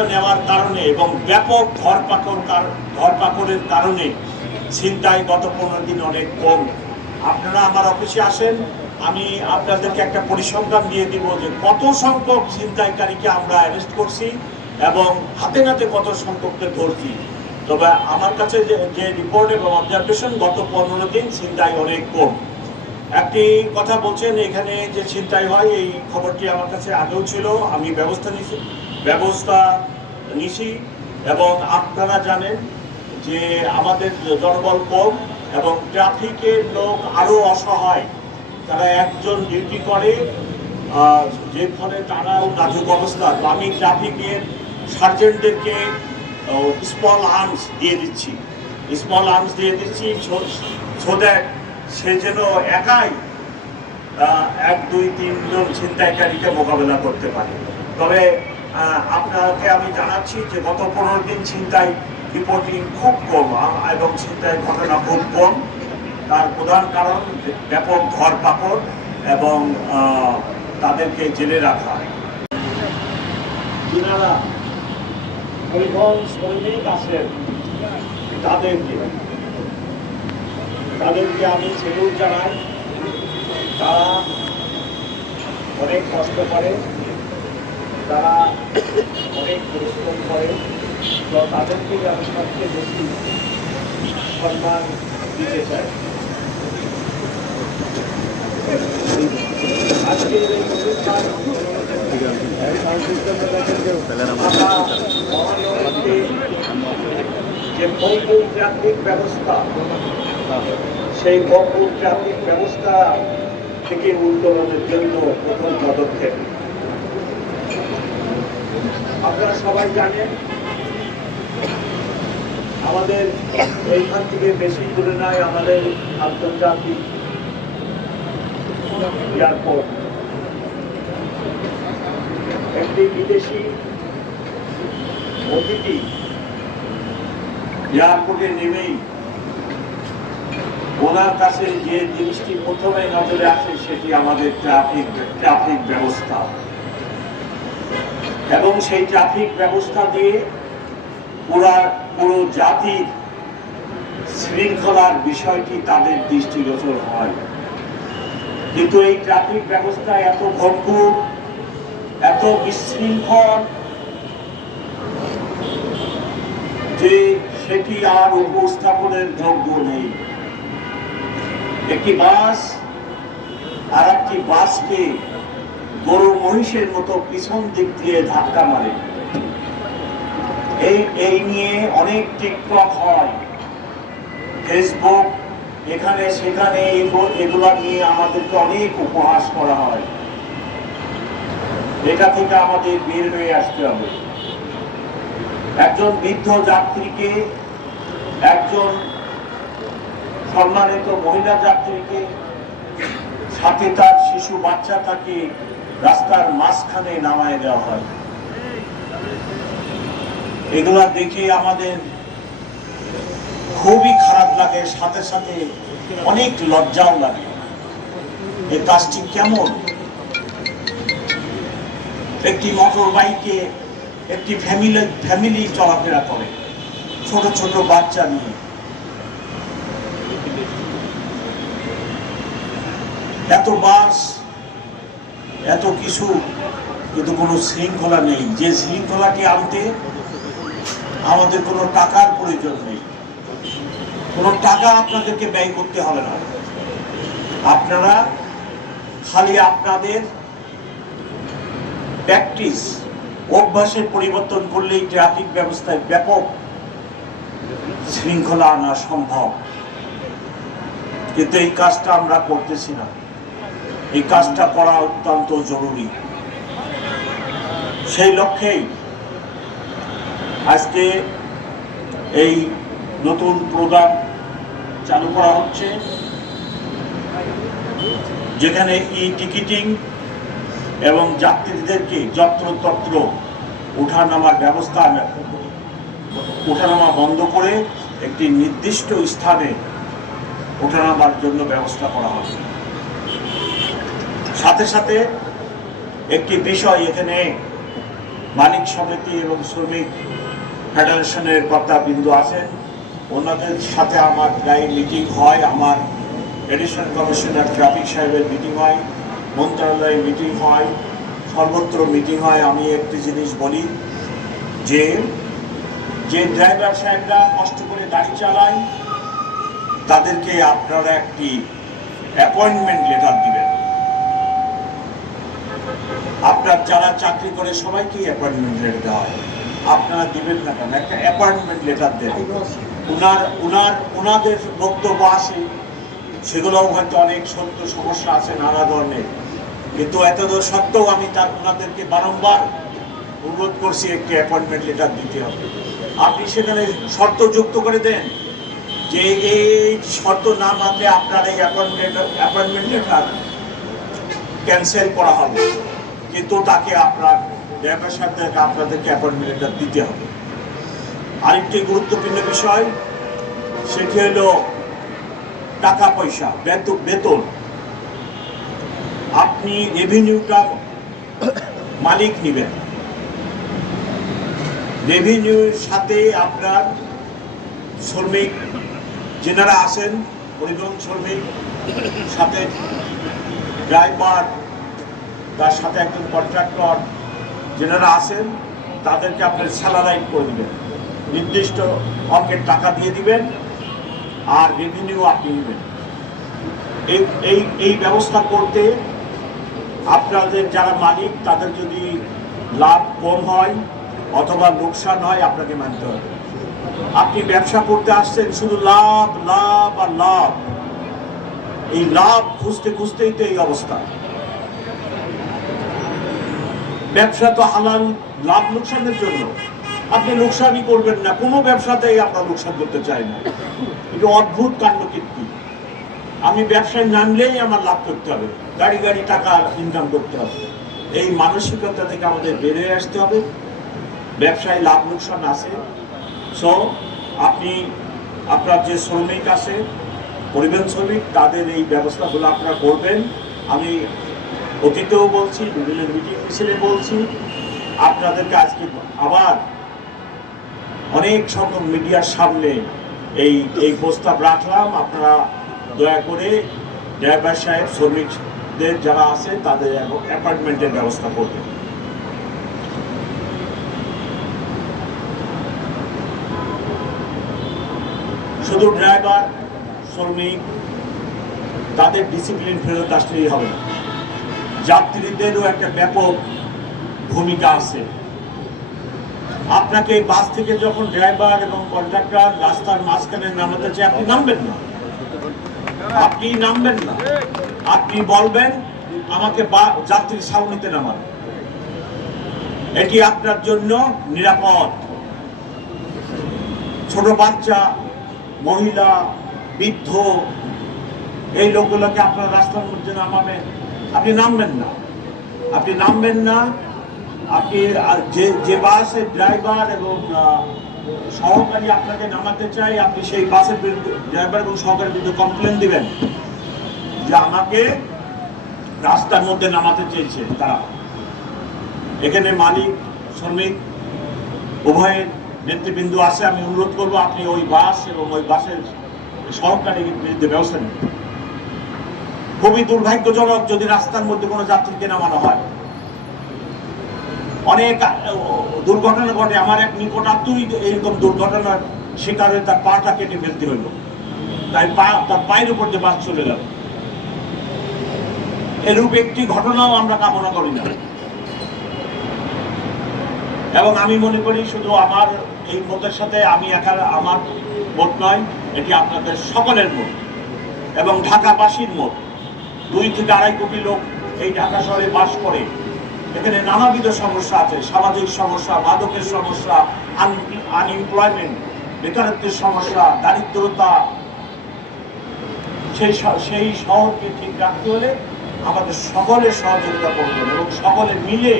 ব্যবস্থা নেওয়ার কারণে এবং ব্যাপক ধরপাকড় ধরপাকড়ের কারণে ছিনতাই গত পনেরো দিন অনেক কম। আপনারা আমার অফিসে আসেন, আমি আপনাদেরকে একটা পরিসংখ্যান দিয়ে দিব যে কত সংখ্যক ছিনতাইকারীকে আমরা অ্যারেস্ট করছি এবং হাতে নাতে কত সংখ্যককে ধরছি। তবে আমার কাছে যে যে রিপোর্ট এবং অবজারভেশন গত পনেরো দিন ছিনতাই অনেক কম। একটি কথা বলছেন, এখানে যে ছিনতাই হয়, এই খবরটি আমার কাছে আগেও ছিল, আমি ব্যবস্থা নিছি ব্যবস্থা নিছি এবং আপনারা জানেন যে আমাদের জনবল কম এবং ট্রাফিকের লোক আরও অসহায়। তারা একজন ডিউটি করে যে ফলে তারাও নাজুক অবস্থা। তো আমি ট্রাফিকের সার্জেন্টদেরকে স্মল আর্মস দিয়ে দিচ্ছি। স্মল আর্মস দিয়ে দিচ্ছি সো দ্যাট সে যেন একাই এক, দুই, তিনজন ছিনতাইকারীকে মোকাবেলা করতে পারে। তবে আপনাকে আমি জানাচ্ছি যে গত পনেরো দিন ছিনতাই রিপোর্টিং খুব কম এবং ছিনতাই ঘটনা খুব কম। তার প্রধান কারণ ব্যাপক ধরপাকড় এবং আহ, তাদেরকে জেলে রাখা। আছেন তাদেরকে। তাদেরকে আমি সেলুট জানাই। তারা অনেক কষ্ট করে তারা অনেক পরিশ্রম করে তাদেরকে আমি সবচেয়ে বেশি সম্মান দিতে চাই। এই যে ব্যবস্থা, সেই বহু ট্রাফিক ব্যবস্থা থেকে উত্তরণের জন্য প্রথম পদক্ষেপ। আপনারা সবাই জানেন, আমাদের এইখান থেকে বেশি দূরে নয় আমাদের আন্তর্জাতিক এয়ারপোর্ট। একটি বিদেশি অতিথি এয়ারপোর্টে নেমেই ওনার কাছে যে জিনিসটি প্রথমে নজরে আসে, সেটি আমাদের ট্রাফিক ট্রাফিক ব্যবস্থা। এবং সেই ট্রাফিক ব্যবস্থা দিয়ে পুরা, পুরো জাতির শৃঙ্খলার বিষয়টি তাদের দৃষ্টিগোচর হয়। কিন্তু এই ট্রাফিক ব্যবস্থা এত ভঙ্গুর এত বিশৃঙ্খল যে সেটি আর উপস্থাপনের যোগ্য নেই। একটি বাস আর একটি বাসকে গরু মহিষের মতো পিছন দিক দিয়ে ধাক্কা মারে। এই এই নিয়ে অনেক টিকটক হয়। ফেসবুক, এখানে, সেখানে এগো- এগুলা নিয়ে আমাদেরকে অনেক উপহাস করা হয়। এটা থেকে আমাদের বের হয়ে আসতে হবে। একজন বৃদ্ধ যাত্রীকে, একজন সম্মানিত মহিলা যাত্রীকে, সাথে তার শিশু বাচ্চা তাকে রাস্তার মাঝখানে নামায় দেওয়া হয়। এগুলা দেখে আমাদের খুবই খারাপ লাগে, সাথে সাথে অনেক লজ্জাও লাগে। এই কাজটি কেমন? একটি মোটর বাইকে একটি ফ্যামিলি ফ্যামিলি চলাফেরা করে, ছোট ছোট বাচ্চা নিয়ে। এত বাস এত কিছু, কিন্তু কোনো শৃঙ্খলা নেই। যে শৃঙ্খলাটি আনতে আমাদের কোনো টাকার প্রয়োজন নেই। কোনো টাকা আপনাদেরকে ব্যয় করতে হবে না। আপনারা খালি আপনাদের প্র্যাকটিস অভ্যাসের পরিবর্তন করলেই ট্রাফিক ব্যবস্থায় ব্যাপক শৃঙ্খলা আনা সম্ভব। কিন্তু এই কাজটা আমরা করতেছি না। এই কাজটা করা অত্যন্ত জরুরি। সেই লক্ষ্যেই আজকে এই নতুন প্রোগ্রাম চালু করা হচ্ছে, যেখানে ই টিকিটিং এবং যাত্রীদেরকে যত্রতত্র ওঠানামার ব্যবস্থা ওঠানামা বন্ধ করে একটি নির্দিষ্ট স্থানে ওঠানামার জন্য ব্যবস্থা করা হবে। সাথে সাথে একটি বিষয় এখানে মালিক সমিতি এবং শ্রমিক ফেডারেশনের কর্তা বিন্দু আছেন। ওনাদের সাথে আমার প্রায় মিটিং হয়, আমার এডিশনাল কমিশনার ট্রাফিক সাহেবের মিটিং হয় মন্ত্রণালয়ে মিটিং হয়, সর্বত্র মিটিং হয়। আমি একটি জিনিস বলি যে যে ড্রাইভার সাহেবরা কষ্ট করে গাড়ি চালায়, তাদেরকে আপনারা একটি অ্যাপয়েন্টমেন্ট লেটার দিবেন আপনার যারা চাকরি করে সবাইকেই অ্যাপয়েন্টমেন্ট লেটার দেওয়া হয়। আপনারা দিবেন না কেন? একটা অ্যাপয়েন্টমেন্ট লেটার দেন উনার উনার ওনাদের বক্তব্য আছে সেগুলোও হয়তো অনেক সত্য সমস্যা আছে, নানা ধরনের। কিন্তু এতদ সত্ত্বেও আমি তার ওনাদেরকে বারংবার অনুরোধ করছি একটি অ্যাপয়েন্টমেন্ট লেটার দিতে হবে। আপনি সেখানে শর্ত যুক্ত করে দেন যে এই শর্ত না মানলে আপনার এই অ্যাপয়েন্টমেন্ট অ্যাপয়েন্টমেন্ট লেটার ক্যান্সেল করা হবে। কিন্তু তাকে আপনার ড্রাইভার সাহেবদেরকে আপনাদেরকে অ্যাপয়েন্টমেন্টটা দিতে হবে। আরেকটি গুরুত্বপূর্ণ বিষয়, সেটি হলো টাকা পয়সা, বেতন আপনি রেভিনিউটা মালিক নেবেন। রেভিনিউর সাথে আপনার শ্রমিক যেনারা আছেন, পরিবহন শ্রমিক, সাথে ড্রাইভার তার সাথে একজন কন্ট্রাক্টর যেনারা আছেন, তাদেরকে আপনার স্যালারাইট করে দেবেন। নির্দিষ্ট অঙ্কের টাকা দিয়ে দিবেন আর রেভিনিউ আপনি নেবেন। এই এই এই ব্যবস্থা করতে আপনাদের যারা মালিক, তাদের যদি লাভ কম হয় অথবা লোকসান হয়, আপনাকে মানতে হবে। আপনি ব্যবসা করতে আসছেন, শুধু লাভ লাভ আর লাভ। এই লাভ খুঁজতে খুঁজতেই তো এই অবস্থা। ব্যবসা তো হালাল লাভ লোকসানের জন্য। আপনি লোকসানই করবেন না, কোনো ব্যবসাতেই আপনার লোকসান করতে চাই না। এটা অদ্ভুত কাণ্ড কীর্তি আমি ব্যবসায় নামলেই আমার লাভ করতে হবে, গাড়ি গাড়ি টাকা ইনকাম করতে হবে। এই মানসিকতা থেকে আমাদের বেরিয়ে আসতে হবে। ব্যবসায় লাভ লোকসান আছে। সো আপনি, আপনার যে শ্রমিক আছে, পরিবহন শ্রমিক, তাদের এই ব্যবস্থাগুলো আপনারা করবেন। আমি অতীতেও বলছি, বিভিন্ন মিটিং মিছিলে বলছি। আপনাদেরকে আজকে আবার অনেক সংখ্যক মিডিয়ার সামনে এই এই প্রস্তাব রাখলাম। আপনারা দয়া করে ড্রাইভার সাহেব, শ্রমিকদের যারা আছে, তাদের অ্যাপার্টমেন্টের ব্যবস্থা করবেন। শুধু ড্রাইভার, শ্রমিক, তাদের ডিসিপ্লিন ফেরত আসলেই হবে না। যাত্রীদেরও একটা ব্যাপক ভূমিকা আছে। আপনাকে বাস থেকে যখন ড্রাইভার এবং কন্ডাক্টর রাস্তার মাঝখানে নামাতে চায়, আপনি নামবেন না। আপনি নামবেন না। আপনি বলবেন, আমাকে বা- যাত্রী ছাউনিতে নামান। এটি আপনার জন্য নিরাপদ। ছোট বাচ্চা, মহিলা, বৃদ্ধ, এই লোকগুলোকে আপনার রাস্তার মধ্যে নামাবেন। আপনি নামবেন না। আপনি নামবেন না, আপনি যে যে বাসের ড্রাইভার এবং সহকারী আপনাকে নামাতে চাই, আপনি সেই বাসের বিরুদ্ধে, ড্রাইভার এবং সহকারীর বিরুদ্ধে কমপ্লেন দিবেন যে আমাকে রাস্তার মধ্যে নামাতে চেয়েছে তারা। এখানে মালিক, শ্রমিক, উভয়ের নেতৃবৃন্দ আছে। আমি অনুরোধ করব আপনি ওই বাস এবং ওই বাসের সহকারীর বিরুদ্ধে ব্যবস্থা নিন। খুবই দুর্ভাগ্যজনক যদি রাস্তার মধ্যে কোনো যাত্রীকে নামানো হয়। অনেক দুর্ঘটনা ঘটে। আমার এক নিকট আত্মীয় এইরকম দুর্ঘটনার শিকার তার পাটা কেটে ফেলতে হইল। তাই পা, তার পায়ের উপর দিয়ে বাস চলে গেল। এরূপ একটি ঘটনাও আমরা কামনা করি না। এবং আমি মনে করি শুধু আমার এই মতের সাথে আমি একা, আমার মত নয়, এটি আপনাদের সকলের মত এবং ঢাকাবাসীর মত দুই থেকে আড়াই কোটি লোক এই ঢাকা শহরে বাস করে। এখানে নানাবিধ সমস্যা আছে। সামাজিক সমস্যা, মাদকের সমস্যা আনএমপ্লয়মেন্ট বেকারত্বের সমস্যা, দারিদ্রতা। সেই সেই শহরকে ঠিক রাখতে হলে আমাদের সকলের সহযোগিতা করবেন এবং সকলে মিলে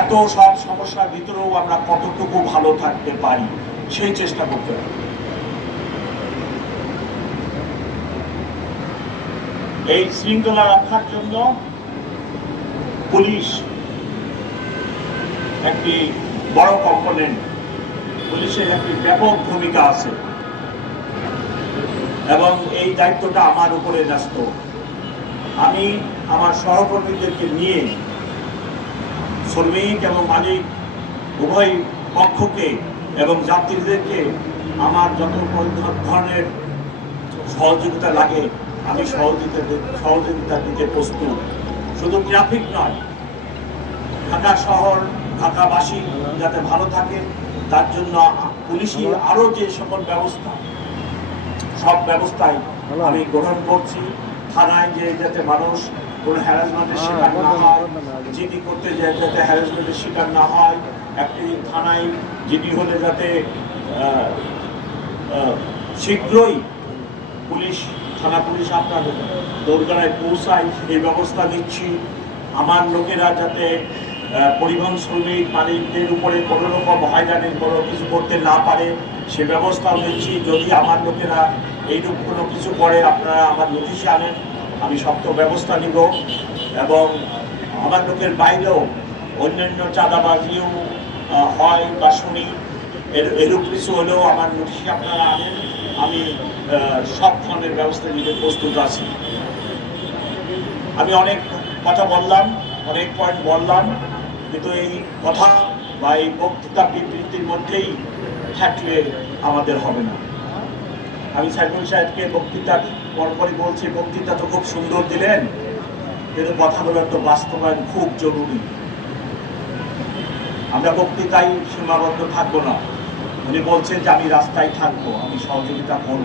এত সব সমস্যার ভিতরেও আমরা কতটুকু ভালো থাকতে পারি, সেই চেষ্টা করতে হবে। এই শৃঙ্খলা রক্ষার জন্য পুলিশ একটি বড় কম্পোনেন্ট পুলিশের একটি ব্যাপক ভূমিকা আছে। এবং এই দায়িত্বটা আমার উপরে ন্যস্ত। আমি আমার সহকর্মীদেরকে নিয়ে শ্রমিক এবং মালিক উভয় পক্ষকে এবং যাত্রীদেরকে আমার যত ধরনের সহযোগিতা লাগে আমি সহযোগিতা সহযোগিতা দিতে প্রস্তুত। শুধু ট্রাফিক নয়, ঢাকা শহর, ঢাকাবাসী যাতে ভালো থাকে, তার জন্য পুলিশি আরও যে সকল ব্যবস্থা, সব ব্যবস্থাই আমি গ্রহণ করছি। থানায় যে যাতে মানুষ কোনো হ্যারাসমেন্টের শিকার না হয়, জিডি করতে যায় যাতে হ্যারাসমেন্টের শিকার না হয়, একটি থানায় জিডি হলে যাতে শীঘ্রই পুলিশ থানা পুলিশ আপনার দোরগোড়ায় পৌঁছায়, এই ব্যবস্থা নিচ্ছি। আমার লোকেরা যাতে পরিবহন শ্রমিক, মালিকদের উপরে কোনো রকম হয়রানির কোনো কিছু করতে না পারে, সে ব্যবস্থাও নিচ্ছি। যদি আমার লোকেরা এইরূপ কোনো কিছু করে, আপনারা আমার নোটিশে আনেন, আমি শক্ত ব্যবস্থা নিব। এবং আমার লোকের বাইরেও অন্যান্য চাঁদাবাজিও হয় বা শুনি। এরূপ কিছু হলেও আমার নোটিশে আপনারা আনেন। আমি সব ধরনের ব্যবস্থা নিতে প্রস্তুত আছি। আমি অনেক কথা বললাম, অনেক পয়েন্ট বললাম, কিন্তু এই কথা বা এই বক্তৃতা বিবৃতির মধ্যেই থাকলে আমাদের হবে না। আমি সাইফুল সাহেবকে বক্তৃতার পরপরই বলছি, বক্তৃতা তো খুব সুন্দর দিলেন, কিন্তু কথাগুলোর তো বাস্তবায়ন খুব জরুরি। আমরা বক্তৃতায় সীমাবদ্ধ থাকব না। উনি বলছেন যে আমি রাস্তায় থাকব, আমি সহযোগিতা করব।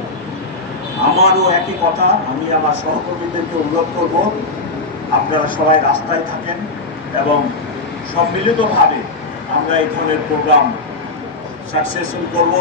আমারও একই কথা, আমি আমার সহকর্মীদেরকে অনুরোধ করব, আপনারা সবাই রাস্তায় থাকেন এবং সম্মিলিতভাবে আমরা এই ধরনের প্রোগ্রাম সাকসেসফুল করব।